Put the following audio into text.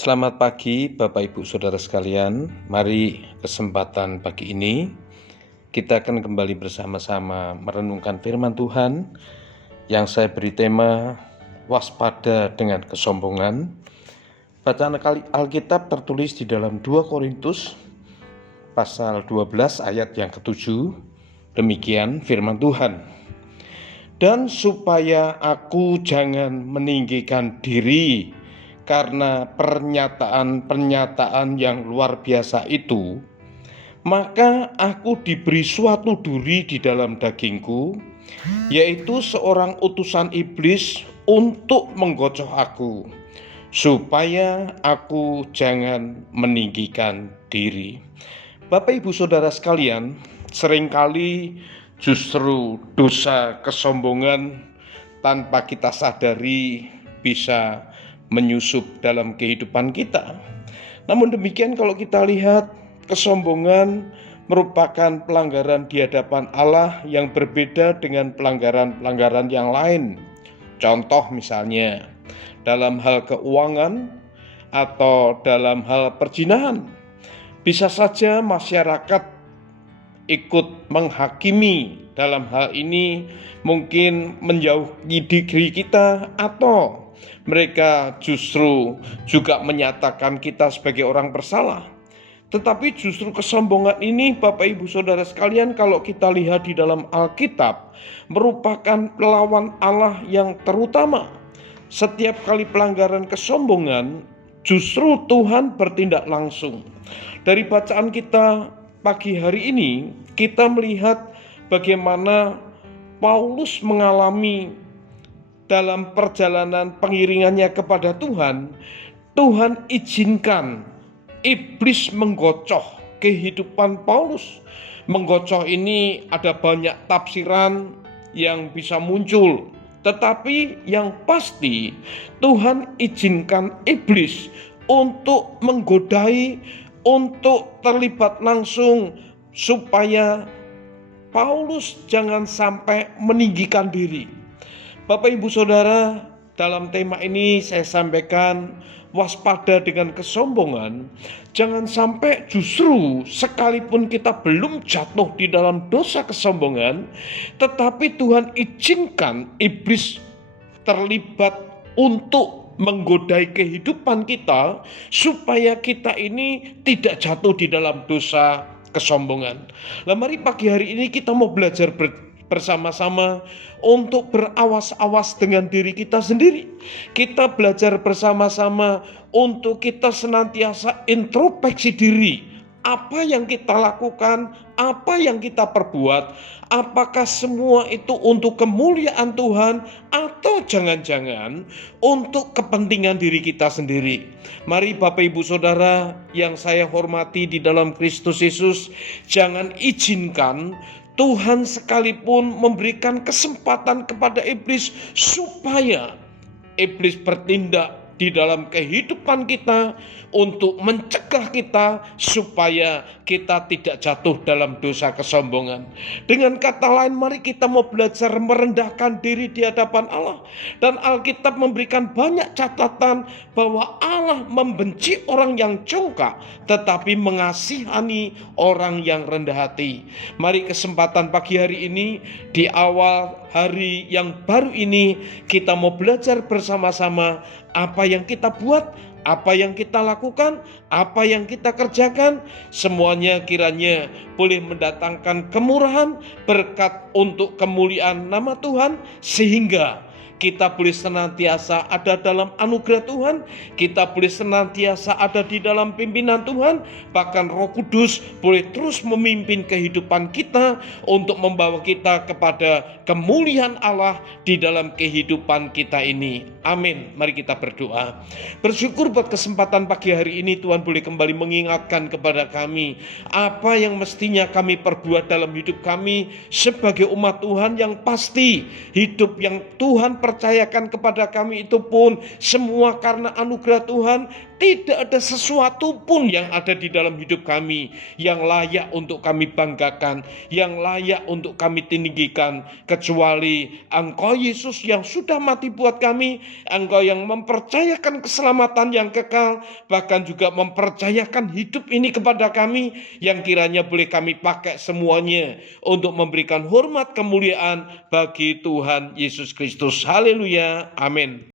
Selamat pagi Bapak Ibu Saudara sekalian. Mari kesempatan pagi ini kita akan kembali bersama-sama merenungkan firman Tuhan yang saya beri tema waspada dengan kesombongan. Bacaan Alkitab tertulis di dalam 2 Korintus pasal 12 ayat yang ke-7. Demikian firman Tuhan. Dan supaya aku jangan meninggikan diri karena pernyataan-pernyataan yang luar biasa itu, maka aku diberi suatu duri di dalam dagingku, yaitu seorang utusan iblis untuk menggocoh aku, supaya aku jangan meninggikan diri. Bapak Ibu Saudara sekalian, seringkali justru dosa kesombongan tanpa kita sadari bisa menyusup dalam kehidupan kita. Namun demikian, kalau kita lihat, kesombongan merupakan pelanggaran di hadapan Allah yang berbeda dengan pelanggaran-pelanggaran yang lain. Contoh misalnya dalam hal keuangan atau dalam hal perzinahan. Bisa saja masyarakat ikut menghakimi dalam hal ini, mungkin menjauhi diri kita, atau mereka justru juga menyatakan kita sebagai orang bersalah. Tetapi justru kesombongan ini, Bapak Ibu Saudara sekalian, kalau kita lihat di dalam Alkitab, merupakan lawan Allah yang terutama. Setiap kali pelanggaran kesombongan, justru Tuhan bertindak langsung. Dari bacaan kita pagi hari ini, kita melihat bagaimana Paulus mengalami dalam perjalanan pengiringannya kepada Tuhan. Tuhan izinkan iblis menggocoh kehidupan Paulus. Menggocoh ini ada banyak tafsiran yang bisa muncul, tetapi yang pasti Tuhan izinkan iblis untuk menggodai, untuk terlibat langsung, supaya Paulus jangan sampai meninggikan diri. Bapak Ibu Saudara, dalam tema ini saya sampaikan waspada dengan kesombongan. Jangan sampai justru sekalipun kita belum jatuh di dalam dosa kesombongan, tetapi Tuhan izinkan iblis terlibat untuk menggodai kehidupan kita, supaya kita ini tidak jatuh di dalam dosa kesombongan. Nah, mari pagi hari ini kita mau belajar bersama-sama untuk berawas-awas dengan diri kita sendiri. Kita belajar bersama-sama untuk kita senantiasa introspeksi diri. Apa yang kita lakukan, apa yang kita perbuat, apakah semua itu untuk kemuliaan Tuhan, atau jangan-jangan untuk kepentingan diri kita sendiri. Mari Bapak Ibu Saudara yang saya hormati di dalam Kristus Yesus, jangan izinkan Tuhan sekalipun memberikan kesempatan kepada iblis supaya iblis bertindak di dalam kehidupan kita untuk mencegah kita supaya kita tidak jatuh dalam dosa kesombongan. Dengan kata lain, mari kita mau belajar merendahkan diri di hadapan Allah. Dan Alkitab memberikan banyak catatan bahwa Allah membenci orang yang congkak, tetapi mengasihani orang yang rendah hati. Mari kesempatan pagi hari ini, di awal hari yang baru ini, kita mau belajar bersama-sama apa yang kita buat, apa yang kita lakukan, apa yang kita kerjakan, semuanya kiranya boleh mendatangkan kemurahan, berkat untuk kemuliaan nama Tuhan, sehingga kita boleh senantiasa ada dalam anugerah Tuhan, kita boleh senantiasa ada di dalam pimpinan Tuhan, bahkan Roh Kudus boleh terus memimpin kehidupan kita untuk membawa kita kepada kemuliaan Allah di dalam kehidupan kita ini. Amin. Mari kita berdoa. Bersyukur buat kesempatan pagi hari ini, Tuhan boleh kembali mengingatkan kepada kami apa yang mestinya kami perbuat dalam hidup kami sebagai umat Tuhan, yang pasti hidup yang Tuhan percayakan kepada kami itu pun semua karena anugerah Tuhan, tidak ada sesuatu pun yang ada di dalam hidup kami yang layak untuk kami banggakan, yang layak untuk kami tinggikan, kecuali Engkau Yesus yang sudah mati buat kami, Engkau yang mempercayakan keselamatan yang kekal, bahkan juga mempercayakan hidup ini kepada kami, yang kiranya boleh kami pakai semuanya untuk memberikan hormat kemuliaan bagi Tuhan Yesus Kristus. Haleluya, amin.